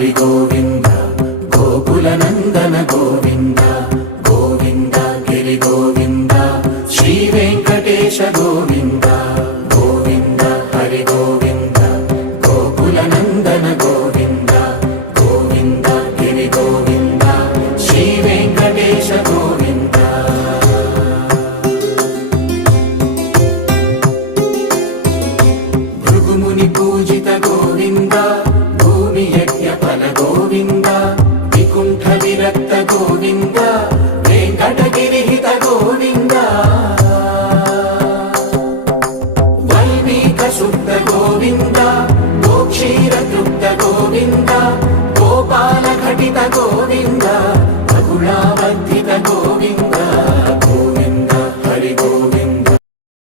హరి గోవింద గోకుల నందన గోవింద గోవింద గిరి గోవింద శ్రీ వెంకటేశ గోవింద గోవింద హరి గోవింద గోకుల నందన గోవింద గోవింద గిరి గోవింద శ్రీ వెంకటేశ గోవింద భృగుముని పూజిత గోవింద భూమి యజ్ఞ ఫల గోవింద వికుంఠ విరక్త గోవింద వెంకటగిరిహిత గోవింద వైదిక శుద్ధ గోవింద గోక్షీర తృప్త గోవింద గోపాల ఘటిత గోవింద